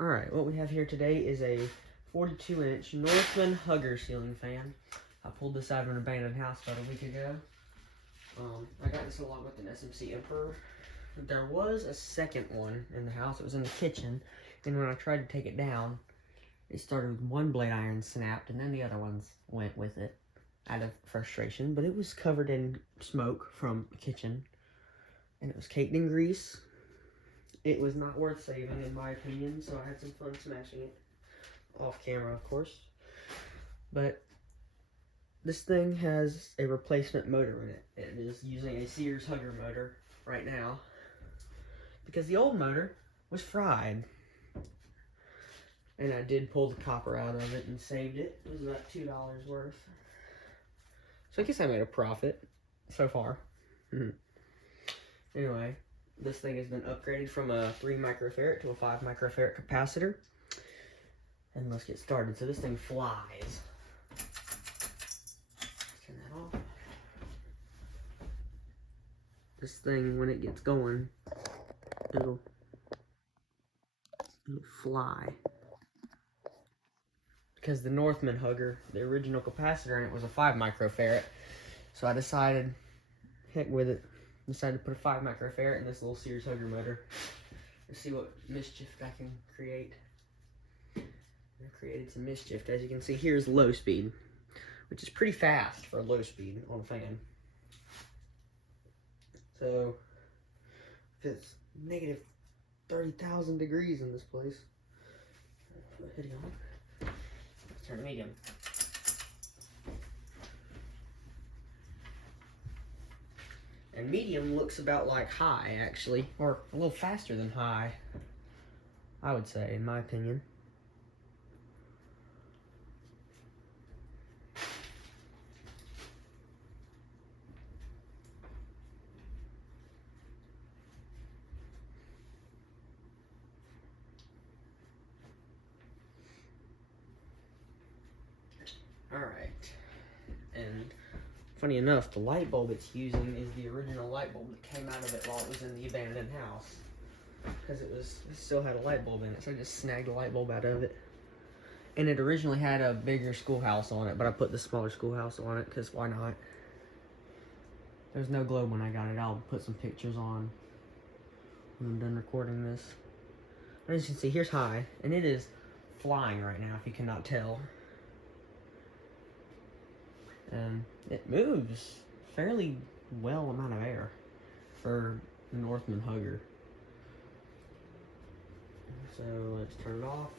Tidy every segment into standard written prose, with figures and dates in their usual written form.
Alright, what we have here today is a 42-inch Northman Hugger ceiling fan. I pulled this out of an abandoned house about a week ago. I got this along with an SMC Emperor. There was a second one in the house. It was in the kitchen, and when I tried to take it down, it started with one blade iron snapped, and then the other ones went with it out of frustration. But it was covered in smoke from the kitchen, and it was caked in grease. It was not worth saving, in my opinion, so I had some fun smashing it. Off camera, of course. But this thing has a replacement motor in it. It is using a Sears Hugger motor right now, because the old motor was fried. And I did pull the copper out of it and saved it. It was about $2 worth. So I guess I made a profit so far. Anyway, this thing has been upgraded from a 3 microfarad to a 5 microfarad capacitor. And let's get started. So this thing flies. Turn that off. This thing, when it gets going, it'll fly. Because the Northman Hugger, the original capacitor in it was a 5 microfarad. So I decided, heck with it, decided to put a 5 microfarad in this little Sears Hugger motor. Let's see what mischief I can create. I created some mischief. As you can see, here's low speed, which is pretty fast for a low speed on a fan. So, if it's negative 30,000 degrees in this place, put a hoodie on. Let's turn to medium. And medium looks about like high, actually, or a little faster than high, I would say, in my opinion. Alright, and funny enough, the light bulb it's using is the original light bulb that came out of it while it was in the abandoned house. Because it still had a light bulb in it, so I just snagged the light bulb out of it. And it originally had a bigger schoolhouse on it, but I put the smaller schoolhouse on it, because why not? There's no globe when I got it. I'll put some pictures on when I'm done recording this. But as you can see, here's high, and it is flying right now, if you cannot tell. And it moves fairly well amount of air for the Northman Hugger. So let's turn it off.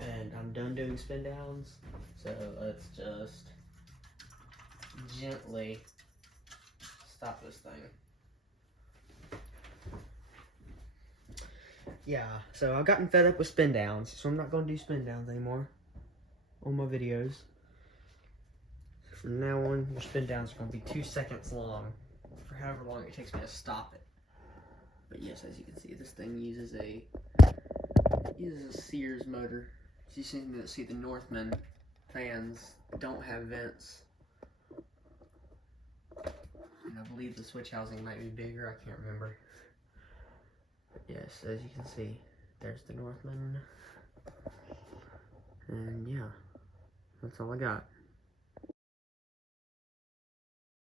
And I'm done doing spin downs. So let's just gently stop this thing. Yeah, so I've gotten fed up with spin downs, so I'm not going to do spin downs anymore on my videos. From now on, your spin downs are going to be 2 seconds long, for however long it takes me to stop it. But yes, as you can see, this thing uses a Sears motor. So you see the Northman fans don't have vents. And I believe the switch housing might be bigger, I can't remember. But yes, as you can see, there's the Northman. And yeah, that's all I got.